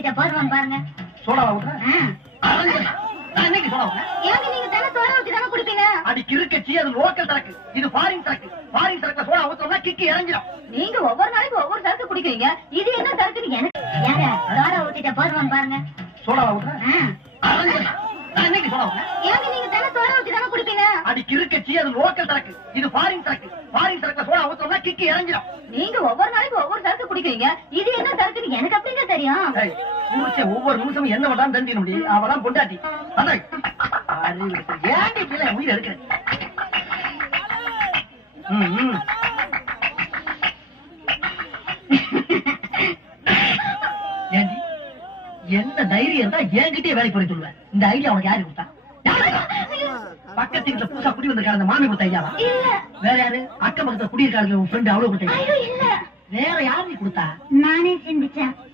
ஊத்திட்ட போடுவான் பாருங்க. சோடாவா ஊத்துறேன்? நான் என்னைக்கு சோடா ஊத்துறேன்? ஏங்க நீங்க தானே சோடா ஊத்தி தானே குடிப்பீங்க? அடி கிறுக்கச்சி, அது லோக்கல் சரக்கு, இது ஃபாரின் சரக்கு. ஃபாரின் சரக்குல சோடா ஊத்துறோம்னா கிக்கி இறங்கிடும். நீங்க ஒவ்வொரு நாளைக்கு ஒவ்வொரு சரக்கு குடிக்கிறீங்க. இது என்ன சரக்குன்னு எனக்கு ஏங்க சோடா ஊத்திட்ட போடுவான் பாருங்க. சோடாவா ஊத்துறேன்? நான் என்னைக்கு சோடா ஊத்துறேன்? ஏங்க நீங்க தானே சோடா ஊத்தி தானே குடிப்பீங்க? அடி கிறுக்கச்சி, அது லோக்கல் சரக்கு, இது ஃபாரின் சரக்கு. ஃபாரின் சரக்குல சோடா ஊத்துறோம்னா கிக்கி இறங்கிடும். நீங்க ஒவ்வொரு நாளைக்கு ஒவ்வொரு சரக்கு குடிக்கிறீங்க. இது என்ன சரக்குன்னு எனக்கு அப்படிங்க தெரியும். ஒவ்வொரு நிமிஷமும் என்ன பண்ணாலும் தெரிஞ்சுக்க முடியும். அவதான் பொண்டாட்டி. ஏன்டி கீழே உயிர் எடுக்கிறேன்? ஏண்டி என்ன தைரியம் இருந்தா என்கிட்டயே வேலைக்கு போய் சொல்லுவேன். இந்த ஐடியா உனக்கு யாரு கொடுத்தா? பக்கத்து வீட்டுல புதுசா குடி வந்திருக்காரு அந்த மாமி கொடுத்த ஐடியாவா? வேற யாரு? அக்கம் பக்கத்துல குடியிருக்காரு உன் ஃப்ரெண்ட் அவ்வளவு கொடுத்த? இல்ல வேற யாரு கொடுத்தா? நானே சிந்திச்சேன்.